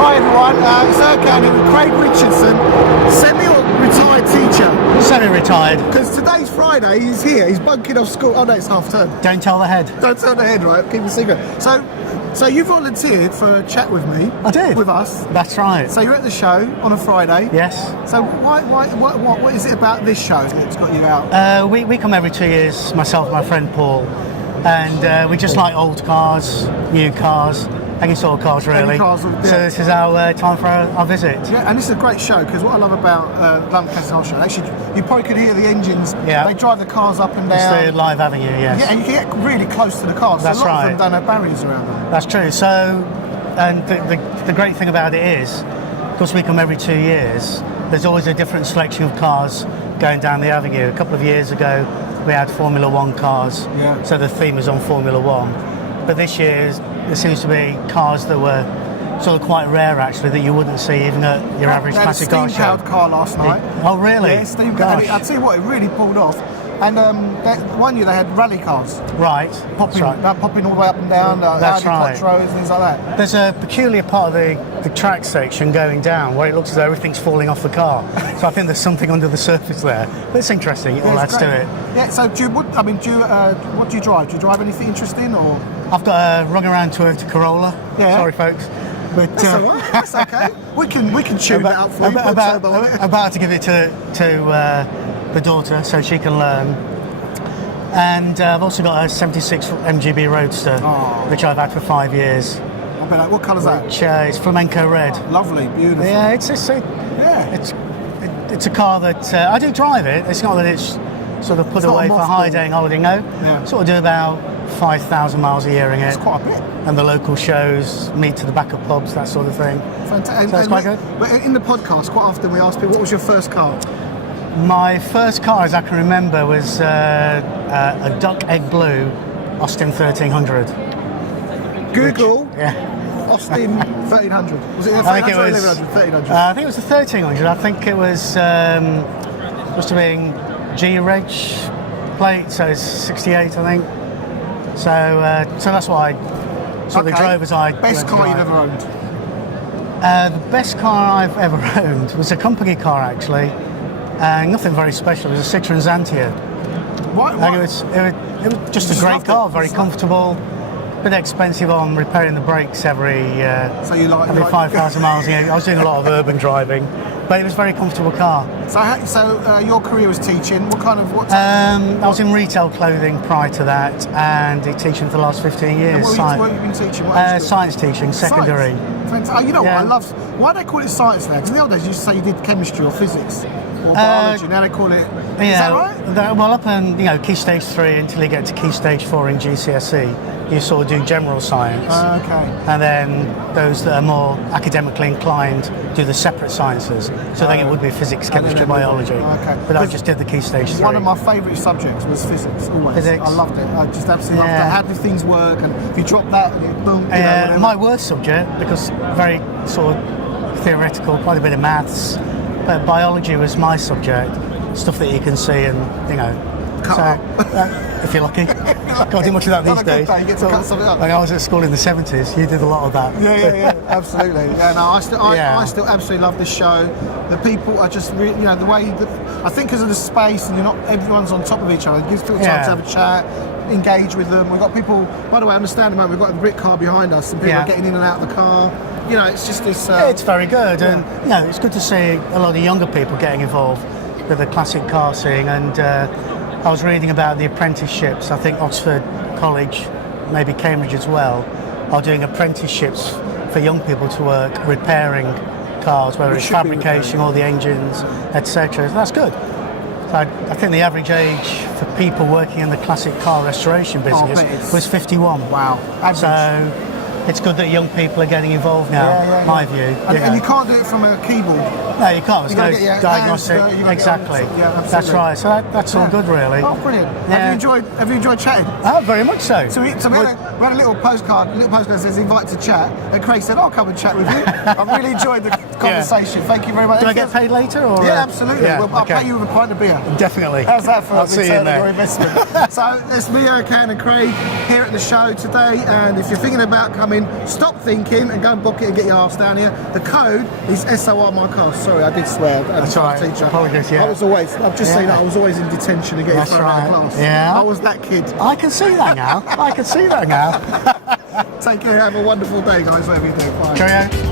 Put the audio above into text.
Hi everyone, it's Erkan Ali with Craig Richardson, semi-retired teacher. Semi-retired. Because today's Friday, he's here, he's bunking off school. Oh no, it's half term. Don't tell the head. Don't tell the head, right? Keep it secret. So you volunteered for a chat with me. I did. With us. That's right. So you're at the show on a Friday. Yes. So what is it about this show that's got you out? We come every 2 years, myself and my friend Paul, and we just like old cars, new cars, any sort of cars really. Any cars, yeah. So this is our time for our visit. Yeah, and this is a great show because what I love about London Classic Car Show, actually, you probably could hear the engines. Yeah. They drive the cars up and down. It's the live avenue, yes. Yeah, and you can get really close to the cars. That's so a lot right. of them don't have barriers around them. That's true. So, and the great thing about it is, because we come every 2 years, there's always a different selection of cars going down the avenue. A couple of years ago, we had Formula One cars, Yeah. so the theme was on Formula One. But this year, there seems to be cars that were sort of quite rare, actually, that you wouldn't see even at your average classic car show. They had a steam-powered car last night. Oh, really? Yeah, steam-powered. I'll tell you what, it really pulled off. And one year they had rally cars. Right. Popping, That's right. popping all the way up and down, That's right. Quattros and things like that. There's a peculiar part of the track section going down where it looks as though everything's falling off the car. So I think there's something under the surface there. But it's interesting. It all adds to it. Yeah. So what do you drive? Do you drive anything interesting or? I've got a rung around Toyota Corolla. Yeah. Sorry, folks. But That's all right. That's okay. We can tune that up for you. About to give it to the daughter so she can learn. And I've also got a 76 MGB Roadster, which I've had for 5 years. What colour's that? Which it's flamenco red. Lovely, beautiful. Yeah, it's a car that I do drive it. It's not that it's sort of put away for high-day holiday. No, Yeah. sort of do about 5,000 miles a year in it. That's quite a bit. And the local shows, meet to the back of pubs, that sort of thing. Fantastic. So that's quite good. But in the podcast, quite often we ask people, what was your first car? My first car, as I can remember, was a duck egg blue Austin 1300. Google. Yeah. Austin 1300. Was it 1300 I think it was 1300? I think it was the 1300. I think it was must have been G reg plate, so it's 68, I think. So that's what I sort of drove as I. Best car you've ever owned? The best car I've ever owned was a company car, actually. Nothing very special. It was a Citroen Xantia. What? It was just a great car, very comfortable. A bit expensive on repairing the brakes every 5,000 miles a year. I was doing a lot of urban driving, but it was a very comfortable car. So your career was teaching. What? I was in retail clothing prior to that, and teaching for the last 15 years. What have you been teaching? Science teaching, secondary. Fantastic. You know what I love? Why do they call it science now? Because in the old days you used to say you did chemistry or physics or biology. Now they call it. Is that right? Well, up in Key Stage 3 until you get to Key Stage 4 in GCSE, you sort of do general science. Okay. And then those that are more academically inclined do the separate sciences. So then it would be physics, chemistry, biology. Okay. But I just did the Key Stage 3. One of my favourite subjects was physics, always. Physics. I loved it. I just absolutely loved it. How do things work? And if you drop that, boom, my worst subject, because very sort of theoretical, quite a bit of maths, but biology was my subject. Stuff that you can see and, if you're lucky. Can't do much of that these days. You get to cut something up. When I was at school in the 70s, you did a lot of that. Yeah, absolutely. Yeah, no, I still absolutely love this show. The people are just really, the way that I think because of the space and everyone's on top of each other, it gives people time to have a chat, engage with them. We've got people, by the way, I understand at the moment, we've got a brick car behind us and people are getting in and out of the car. It's just this. It's very good, and it's good to see a lot of younger people getting involved with the classic car scene. And I was reading about the apprenticeships. I think Oxford College, maybe Cambridge as well, are doing apprenticeships for young people to work repairing cars, whether it's fabrication or the engines, etc. So that's good. So I think the average age for people working in the classic car restoration business was 51. Wow. Average. So it's good that young people are getting involved now, my view. And you can't do it from a keyboard. No, you can't. There's no diagnostic. Exactly. That's right. So that's all good, really. Oh, brilliant. Have you enjoyed chatting? Oh, very much so. So we had a little postcard that says invite to chat, and Craig said, I'll come and chat with you. I really enjoyed the conversation. Thank you very much. Do I get paid later? Or? Yeah, absolutely. I'll pay you with a pint of beer. Definitely. How's that for I'll see you in there. Your investment? So it's me, Erkan and Craig, here at the show today, and if you're thinking about coming thinking, stop thinking, and go and book it and get your ass down here. The code is SOR my car. Sorry, I did swear. That's right. Teacher. Apologies, yeah. I've just seen that, I was always in detention and getting thrown out of class. Yeah. I was that kid. I can see that now. I can see that now. Take care, have a wonderful day, guys, whatever you do. Bye. Cheerio.